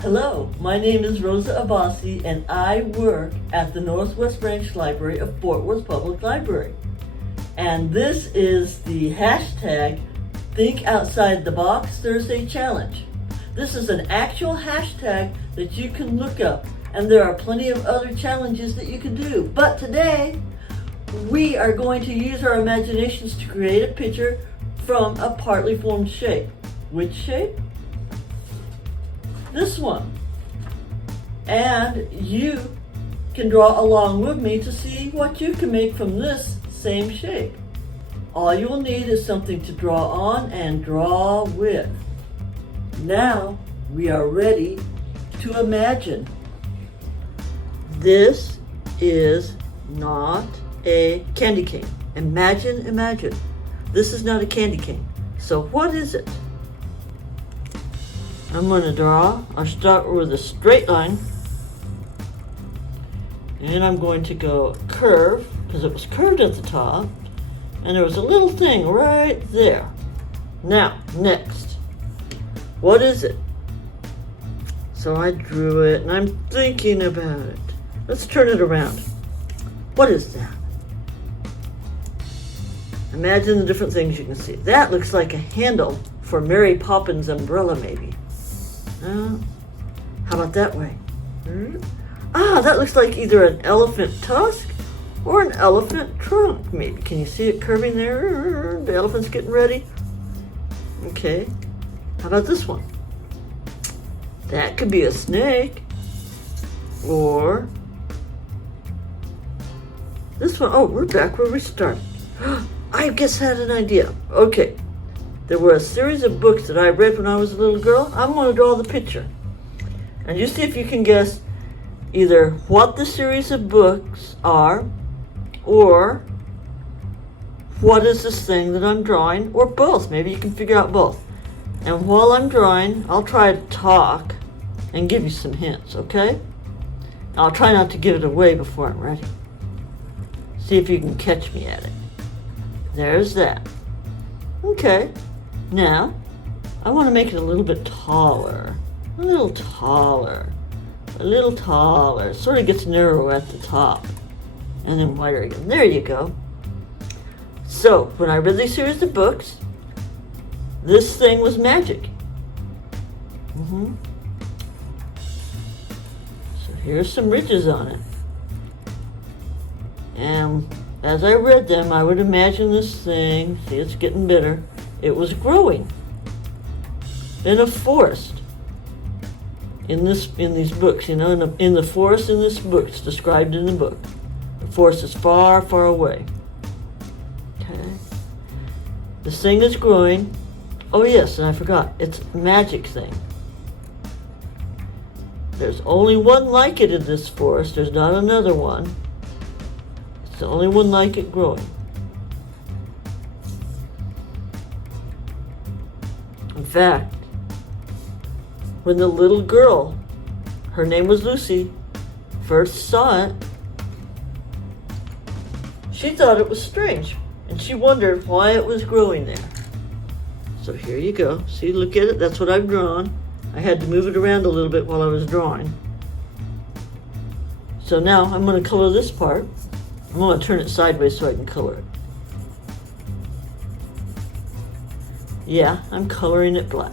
Hello, my name is Roza and I work at the Northwest Branch Library of Fort Worth Public Library. And this is the hashtag Think Outside the Box Thursday Challenge. This is an actual hashtag that you can look up, and there are plenty of other challenges that you can do. But today, we are going to use our imaginations to create a picture from a partly formed shape. Which shape? This one. And you can draw along with me to see what you can make from this same shape. All you will need is something to draw on and draw with. Now we are ready to imagine. This is not a candy cane. Imagine. This is not a candy cane. So what is it? I'm going to draw. I'll start with a straight line. And I'm going to go curve, because it was curved at the top. And there was a little thing right there. Now, next. What is it? So I drew it, and I'm thinking about it. Let's turn it around. What is that? Imagine the different things you can see. That looks like a handle for Mary Poppins' umbrella, maybe. How about that way? That looks like either an elephant tusk or an elephant trunk, maybe. Can you see it curving there? The elephant's getting ready. Okay. How about this one? That could be a snake. Or this one. Oh, we're back where we started. I guess I had an idea. Okay. There were a series of books that I read when I was a little girl. I'm going to draw the picture. And you see if you can guess either what the series of books are, or what is this thing that I'm drawing, or both. Maybe you can figure out both. And while I'm drawing, I'll try to talk and give you some hints, okay? I'll try not to give it away before I'm ready. See if you can catch me at it. There's that. Okay. Now, I want to make it a little bit taller. A little taller. A little taller. It sort of gets narrow at the top. And then wider again. There you go. So, when I read these series of books, this thing was magic. So here's some ridges on it. And as I read them, I would imagine this thing, see it's getting better, it was growing in a forest. In these books, in the forest in this book, it's described in the book. The forest is far, far away. Okay. This thing is growing. Oh yes, and I forgot, it's a magic thing. There's only one like it in this forest, there's not another one. It's the only one like it growing. In fact, when the little girl, her name was Lucy, first saw it, she thought it was strange, and she wondered why it was growing there. So here you go. See, look at it. That's what I've drawn. I had to move it around a little bit while I was drawing. So now I'm going to color this part. I'm going to turn it sideways so I can color it. Yeah, I'm coloring it black.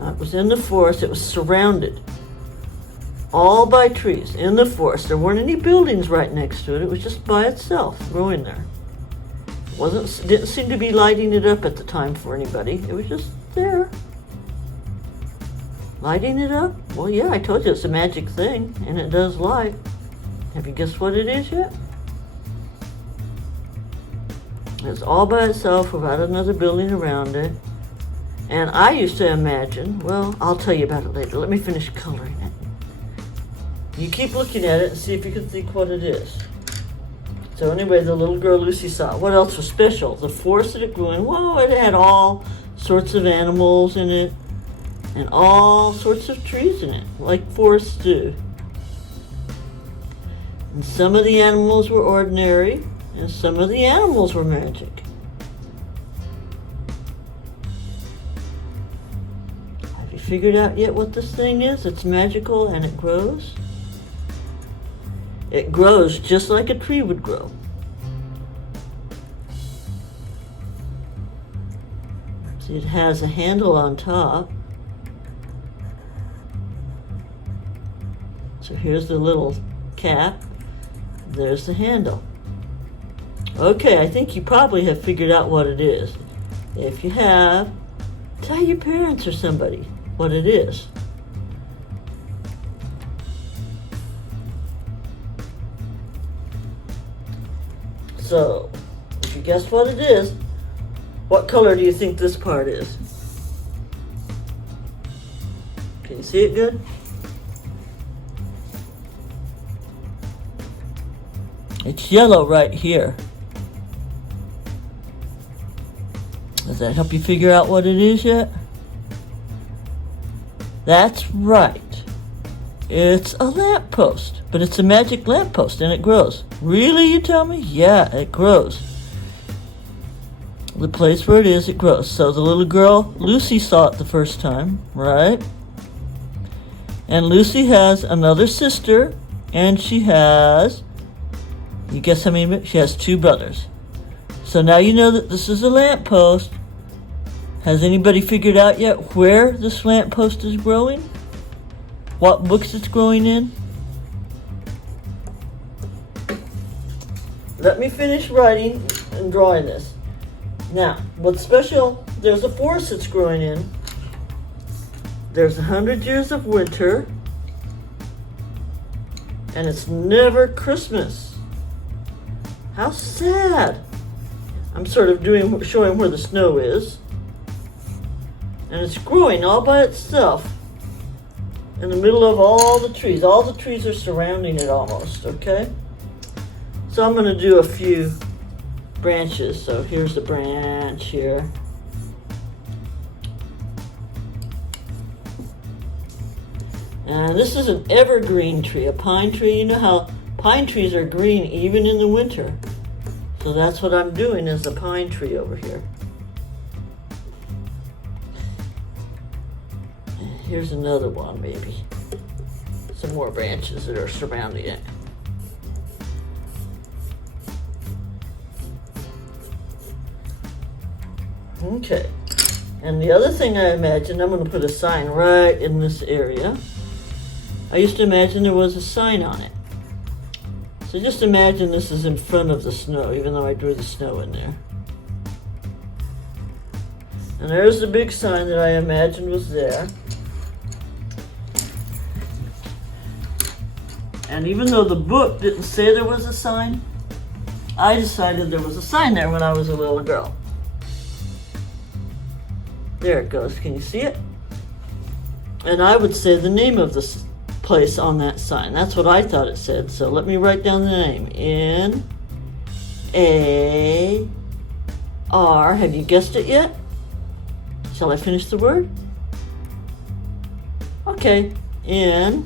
It was in the forest. It was surrounded all by trees in the forest. There weren't any buildings right next to it. It was just by itself, growing there. Didn't seem to be lighting it up at the time for anybody. It was just there. Lighting it up? Well, yeah, I told you it's a magic thing, and it does light. Have you guessed what it is yet? It's all by itself without another building around it. And I used to imagine, well, I'll tell you about it later. Let me finish coloring it. You keep looking at it and see if you can think what it is. So anyway, the little girl Lucy saw it. What else was special? The forest that it grew in. Whoa, it had all sorts of animals in it. And all sorts of trees in it, like forests do. And some of the animals were ordinary, and some of the animals were magic. figured out yet what this thing is? It's magical and it grows. It grows just like a tree would grow. See, it has a handle on top. So here's the little cap. There's the handle. Okay, I think you probably have figured out what it is. If you have, tell your parents or somebody what it is. So, if you guessed what it is, what color do you think this part is? Can you see it good? It's yellow right here. Does that help you figure out what it is yet? That's right. It's a lamppost, but it's a magic lamppost and it grows. Really, you tell me? Yeah, it grows. The place where it is, it grows. So the little girl, Lucy, saw it the first time, right? And Lucy has another sister, and she has, you guess how many? She has 2 brothers. So now you know that this is a lamppost. Has anybody figured out yet where this lamppost is growing? What books it's growing in? Let me finish writing and drawing this. Now, what's special, there's a forest it's growing in. There's 100 years of winter. And it's never Christmas. How sad. I'm sort of showing where the snow is. And it's growing all by itself in the middle of all the trees. All the trees are surrounding it almost, okay? So I'm going to do a few branches. So here's the branch here. And this is an evergreen tree, a pine tree. You know how pine trees are green even in the winter. So that's what I'm doing, is a pine tree over here. And here's another one, maybe. Some more branches that are surrounding it. Okay. And the other thing I imagined, I'm going to put a sign right in this area. I used to imagine there was a sign on it. So just imagine this is in front of the snow, even though I drew the snow in there. And there's the big sign that I imagined was there. And even though the book didn't say there was a sign, I decided there was a sign there when I was a little girl. There it goes. Can you see it? And I would say the name of this place on that sign. That's what I thought it said. So let me write down the name. N-A-R. Have you guessed it yet? Shall I finish the word? Okay. N-I-A.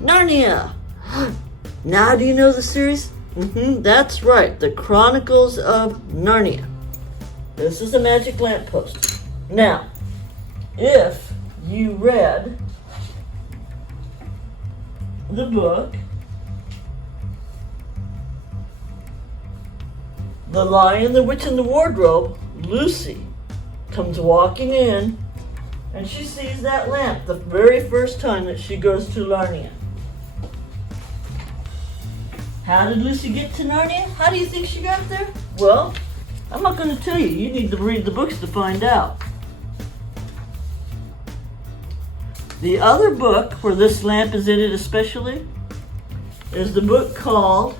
Narnia. Now do you know the series? That's right. The Chronicles of Narnia. This is the magic lamppost. Now, if you read the book, The Lion, the Witch, and the Wardrobe, Lucy comes walking in and she sees that lamp the very first time that she goes to Narnia. How did Lucy get to Narnia? How do you think she got there? Well, I'm not going to tell you. You need to read the books to find out. The other book where this lamp is in it especially is the book called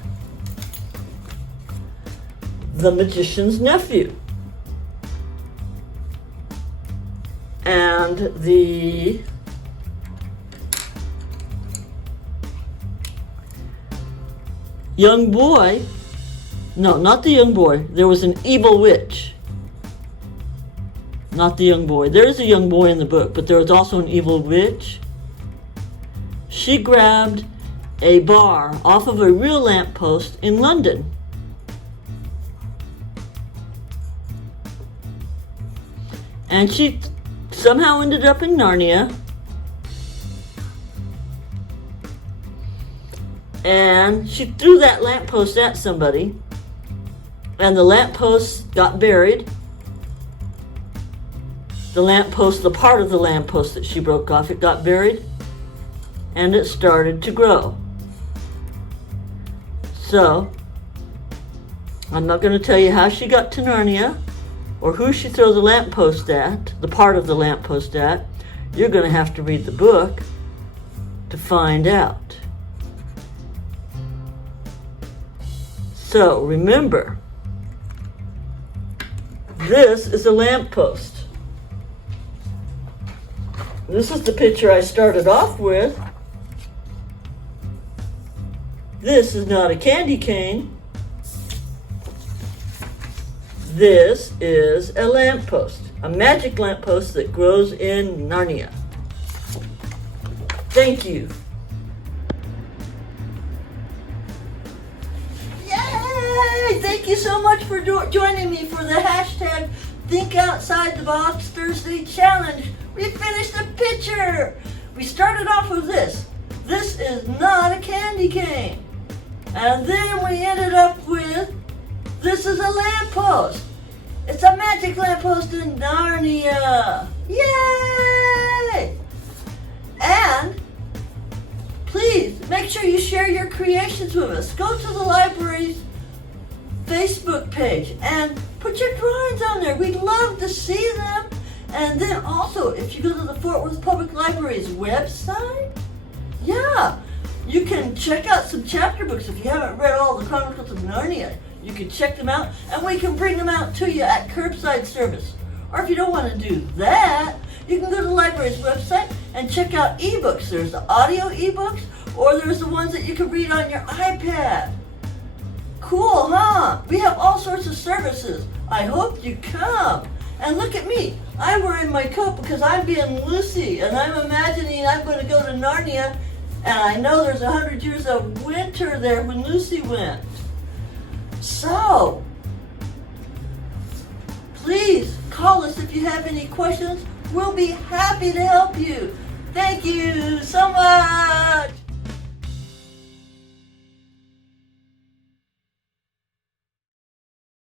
The Magician's Nephew. And the young boy, no, not the young boy, there was an evil witch. Not the young boy. There is a young boy in the book, but there was also an evil witch. She grabbed a bar off of a real lamppost in London. And she somehow ended up in Narnia. And she threw that lamppost at somebody. And the lamppost got buried. The lamppost, the part of the lamppost that she broke off, it got buried. And it started to grow. So, I'm not going to tell you how she got to Narnia or who she threw the lamppost at, the part of the lamppost at. You're going to have to read the book to find out. So, remember, this is a lamppost. This is the picture I started off with. This is not a candy cane. This is a lamppost, a magic lamppost that grows in Narnia. Thank you. Yay! Thank you so much for joining me for the hashtag Think Outside the Box Thursday Challenge. We finished the picture. We started off with this. This is not a candy cane. And then we ended up with, this is a lamppost. It's a magic lamppost in Narnia. Yay! And please make sure you share your creations with us. Go to the library's Facebook page and put your drawings on there. We'd love to see them. And then also, if you go to the Fort Worth Public Library's website, you can check out some chapter books. If you haven't read all the Chronicles of Narnia, you can check them out, and we can bring them out to you at curbside service. Or if you don't want to do that, you can go to the library's website and check out ebooks. There's the audio ebooks, or there's the ones that you can read on your iPad. Cool, huh? We have all sorts of services. I hope you come. And look at me. I'm wearing my coat because I'm being Lucy, and I'm imagining I'm going to go to Narnia. And I know there's 100 years of winter there when Lucy went. So, please call us if you have any questions. We'll be happy to help you. Thank you so much.